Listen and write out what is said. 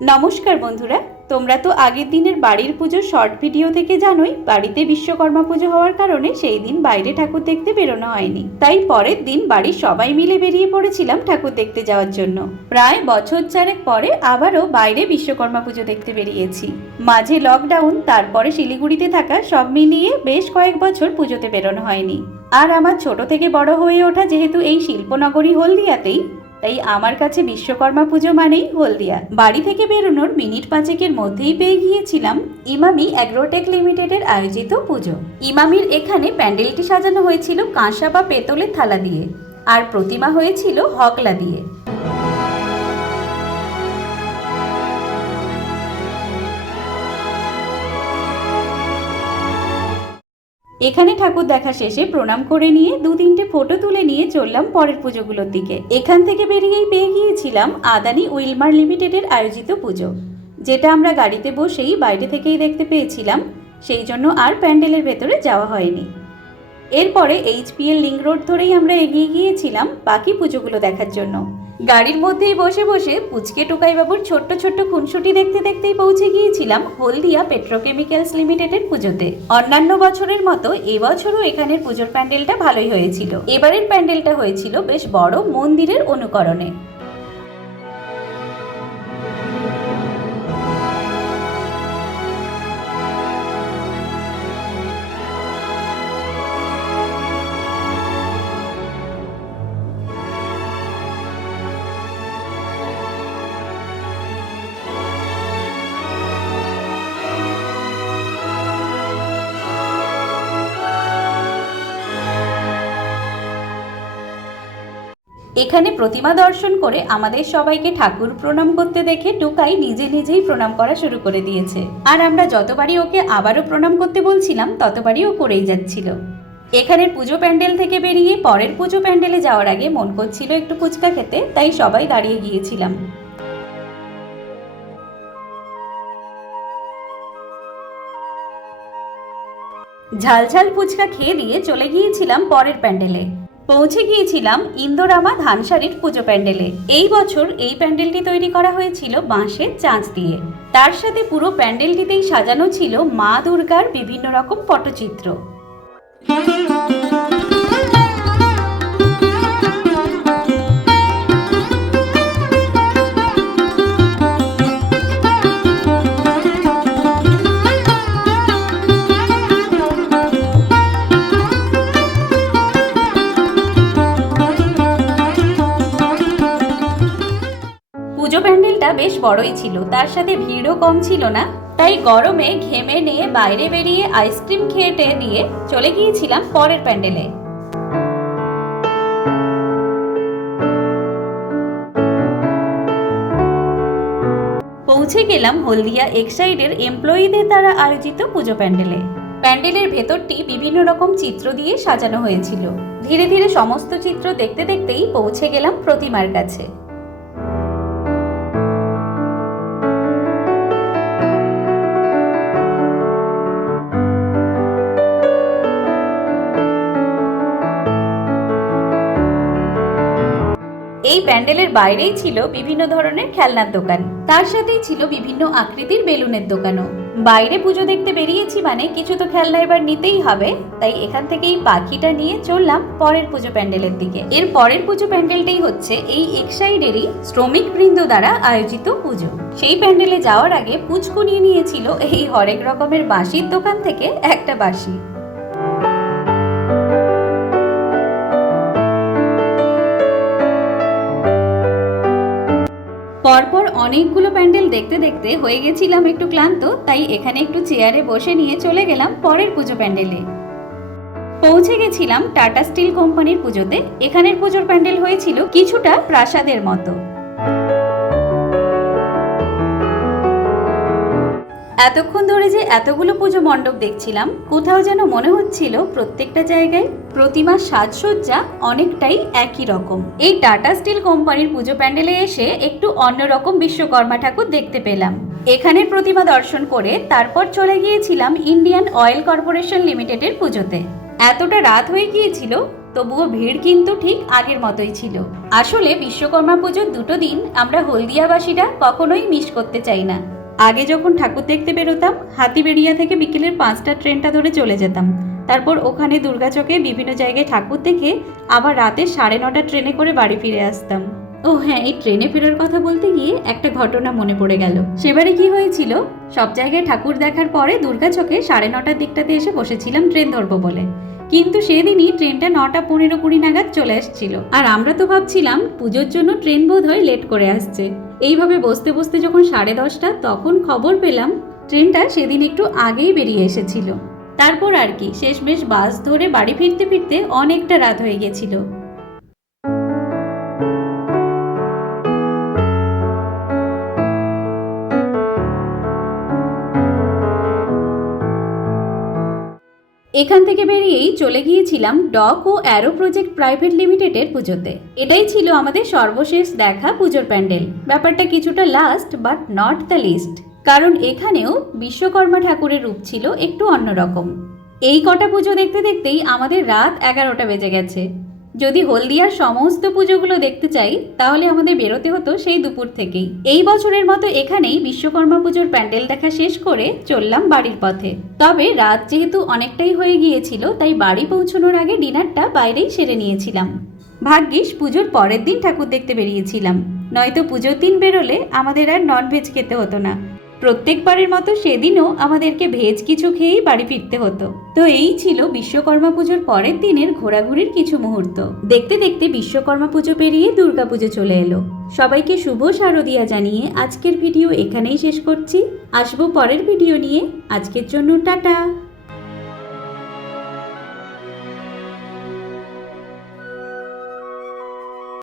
নমস্কার বন্ধুরা, তোমরা তো আগের দিনের বাড়ির পুজোর শর্ট ভিডিও থেকে জানোই বাড়িতে বিশ্বকর্মা পুজো হওয়ার কারণে সেই দিন বাইরে ঠাকুর দেখতে বেরোনো হয়নি। তাই পরের দিন বাড়ির সবাই মিলে বেরিয়ে পড়েছিলাম ঠাকুর দেখতে যাওয়ার জন্য। প্রায় বছর চারেক পরে আবারও বাইরে বিশ্বকর্মা পুজো দেখতে বেরিয়েছি। মাঝে লকডাউন, তারপরে শিলিগুড়িতে থাকা, সব মিলিয়ে বেশ কয়েক বছর পুজোতে বেরোনো হয়নি। আর আমার ছোট থেকে বড় হয়ে ওঠা যেহেতু এই শিল্পনগরী হলদিয়াতেই, তাই আমার কাছে বিশ্বকর্মা পুজো মানেই হলদিয়া। বাড়ি থেকে বেরোনোর মিনিট পাঁচেকের মধ্যেই পেয়ে গিয়েছিলাম ইমামি অ্যাগ্রোটেক লিমিটেডের আয়োজিত পুজো। ইমামির এখানে প্যান্ডেলটি সাজানো হয়েছিল কাঁসা বা পেতলের থালা দিয়ে, আর প্রতিমা হয়েছিল হকলা দিয়ে। এখানে ঠাকুর দেখা শেষে প্রণাম করে নিয়ে 2-3টে ফটো তুলে নিয়ে চললাম পরের পুজোগুলোর দিকে। এখান থেকে বেরিয়েই পেয়ে গিয়েছিলাম আদানি উইলমার লিমিটেডের আয়োজিত পুজো, যেটা আমরা গাড়িতে বসেই বাইরে থেকেই দেখতে পেয়েছিলাম, সেই জন্য আর প্যান্ডেলের ভেতরে যাওয়া হয়নি। এরপরে HPL লিংক রোড ধরেই আমরা এগিয়ে গিয়েছিলাম বাকি পুজোগুলো দেখার জন্য। গাড়ির মধ্যেই বসে বসে পুচকে টোকাইবাবুর ছোট্ট ছোট্ট খুনসুটি দেখতে দেখতেই পৌঁছে গিয়েছিলাম হলদিয়া পেট্রোকেমিক্যালস লিমিটেডের পুজোতে। অন্যান্য বছরের মতো এবছরও এখানের পুজোর প্যান্ডেলটা ভালোই হয়েছিল। এবারের প্যান্ডেলটা হয়েছিল বেশ বড় মন্দিরের অনুকরণে। এখানে প্রতিমা দর্শন করে আমাদের সবাইকে ঠাকুর প্রণাম করতে দেখে টুকাই নিজে নিজেই প্রণাম করা শুরু করে দিয়েছে, আর আমরা যতবারই ওকে আবারও প্রণাম করতে বলছিলাম ততবারই ও করেই যাচ্ছিল। এখানের পুজো প্যান্ডেল থেকে বেরিয়ে পরের পুজো প্যান্ডেলে যাওয়ার আগে মন করছিল একটু ফুচকা খেতে, তাই সবাই দাঁড়িয়ে গিয়েছিলাম। ঝালঝাল ফুচকা খেয়ে দিয়ে চলে গিয়েছিলাম পরের প্যান্ডেলে। পৌঁছে গিয়েছিলাম ইন্দোরামা ধানসারির পুজো প্যান্ডেলে। এই বছর এই প্যান্ডেলটি তৈরি করা হয়েছিল বাঁশের চাঁচ দিয়ে। তার সাথে পুরো প্যান্ডেলটিতেই সাজানো ছিল মা দুর্গার বিভিন্ন রকম পটচিত্র। পুজো প্যান্ডেলটা বেশ বড়ই ছিল, তার সাথে ভিড়ও কম ছিল না, তাই গরমে ঘেমে নিয়ে বাইরে বেরিয়ে আইসক্রিম খেয়ে দিয়ে চলে গিয়েছিলাম পরের প্যান্ডেলে। পৌঁছে গেলাম হলদিয়া এক্সাইডের এমপ্লয়িদের দ্বারা আয়োজিত পুজো প্যান্ডেলে। প্যান্ডেলের ভেতরটি বিভিন্ন রকম চিত্র দিয়ে সাজানো হয়েছিল। ধীরে ধীরে সমস্ত চিত্র দেখতে দেখতেই পৌঁছে গেলাম প্রতিমার কাছে। এই প্যান্ডেলের বাইরেই ছিল বিভিন্ন ধরনের খেলনার দোকান, তার সাথেই ছিল বিভিন্ন আকৃতির বেলুনের দোকানও। বাইরে পুজো দেখতে বেরিয়েছি মানে কিছু তো খেলনা এবার নিতেই হবে, তাই এখান থেকেই পাখিটা নিয়ে চললাম পরের পুজো প্যান্ডেলের দিকে। এর পরের পুজো প্যান্ডেলটাই হচ্ছে এই এক্সাইডেরই শ্রমিক বৃন্দ দ্বারা আয়োজিত পুজো। সেই প্যান্ডেলে যাওয়ার আগে পুচকু নিয়ে নিয়েছিল এই হরেক রকমের বাঁশির দোকান থেকে একটা বাঁশি। পরপর অনেকগুলো প্যান্ডেল দেখতে দেখতে হয়ে গেছিলাম একটু ক্লান্ত, তাই এখানে একটু চেয়ারে বসে নিয়ে চলে গেলাম পরের পুজো প্যান্ডেলে। পৌঁছে গেছিলাম টাটা স্টিল কোম্পানির পুজোতে। এখানের পুজোর প্যান্ডেল হয়েছিল কিছুটা প্রাসাদের মতো। এতক্ষণ ধরে যে এতগুলো পুজো মণ্ডপ দেখছিলাম, কোথাও যেন মনে হচ্ছিল প্রত্যেকটা জায়গায় প্রতিমার সাজসজ্জা অনেকটাই একই রকম। এই টাটা স্টিল কোম্পানির পুজো প্যান্ডেলে এসে একটু অন্যরকম বিশ্বকর্মা ঠাকুর দেখতে পেলাম। এখানের প্রতিমা দর্শন করে তারপর চলে গিয়েছিলাম ইন্ডিয়ান অয়েল কর্পোরেশন লিমিটেডের পুজোতে। এতটা রাত হয়ে গিয়েছিল, তবুও ভিড় কিন্তু ঠিক আগের মতোই ছিল। আসলে বিশ্বকর্মা পুজোর 2টো দিন আমরা হলদিয়াবাসীরা কখনোই মিস করতে চাই না। আগে যখন ঠাকুর দেখতে বেরোতাম, হাতিবেড়িয়া থেকে বিকেলের 5টার ট্রেনটা ধরে চলে যেতাম। তারপর ওখানে দুর্গাচকে বিভিন্ন জায়গায় ঠাকুর দেখে আবার রাতে 9:30টার ট্রেনে করে বাড়ি ফিরে আসতাম। ও হ্যাঁ, এই ট্রেনে ফেরার কথা বলতে গিয়ে একটা ঘটনা মনে পড়ে গেল। সেবারে কি হয়েছিল, সব জায়গায় ঠাকুর দেখার পরে দুর্গাচকে 9:30টার দিকটাতে এসে বসেছিলাম ট্রেন ধরবো বলে। কিন্তু সেদিনই ট্রেনটা 9:15-20 নাগাদ চলে আসছিল। আর আমরা তো ভাবছিলাম পুজোর জন্য ট্রেন বোধ হয় লেট করে আসছে। এইভাবে বসতে বসতে যখন 10:30, তখন খবর পেলাম ট্রেনটা সেদিন একটু আগেই বেরিয়ে এসেছিল। তারপর আর কি, শেষমেশ বাস ধরে বাড়ি ফিরতে ফিরতে অনেকটা রাত হয়ে গেছিল। এখান থেকে বেরিয়েই চলে গিয়েছিলাম ডক ও অ্যারো প্রজেক্ট প্রাইভেট লিমিটেডের পুজোতে। এটাই ছিল আমাদের সর্বশেষ দেখা পুজোর প্যান্ডেল। ব্যাপারটা কিছুটা last but not the list, কারণ এখানেও বিশ্বকর্মা ঠাকুরের রূপ ছিল একটু অন্যরকম। এই কটা পুজো দেখতে দেখতেই আমাদের রাত 11টা বেজে গেছে। যদি হলদিয়ার সমস্ত পুজোগুলো দেখতে চাই তাহলে আমাদের বেরোতে হতো সেই দুপুর থেকেই। এই বছরের মতো এখানেই বিশ্বকর্মা পুজোর প্যান্ডেল দেখা শেষ করে চললাম বাড়ির পথে। তবে রাত যেহেতু অনেকটাই হয়ে গিয়েছিল, তাই বাড়ি পৌঁছানোর আগে ডিনারটা বাইরেই সেরে নিয়েছিলাম। ভাগ্যিস পুজোর পরের দিন ঠাকুর দেখতে বেরিয়েছিলাম, নয়তো পুজোর দিন বেরোলে আমাদের আর ননভেজ খেতে হতো না। প্রত্যেকবারের মতো সেদিনও আমাদেরকে ভেজ কিছু খেয়েই বাড়ি ফিরতে হতো। তো এই ছিল বিশ্বকর্মা পুজোর পরের দিনের ঘোরাঘুরির কিছু মুহূর্ত। দেখতে দেখতে বিশ্বকর্মা পুজো পেরিয়ে দুর্গাপুজো চলে এলো। সবাইকে শুভ শারদিয়া জানিয়ে আজকের ভিডিও এখানেই শেষ করছি। আসবো পরের ভিডিও নিয়ে। আজকের জন্য টাটা।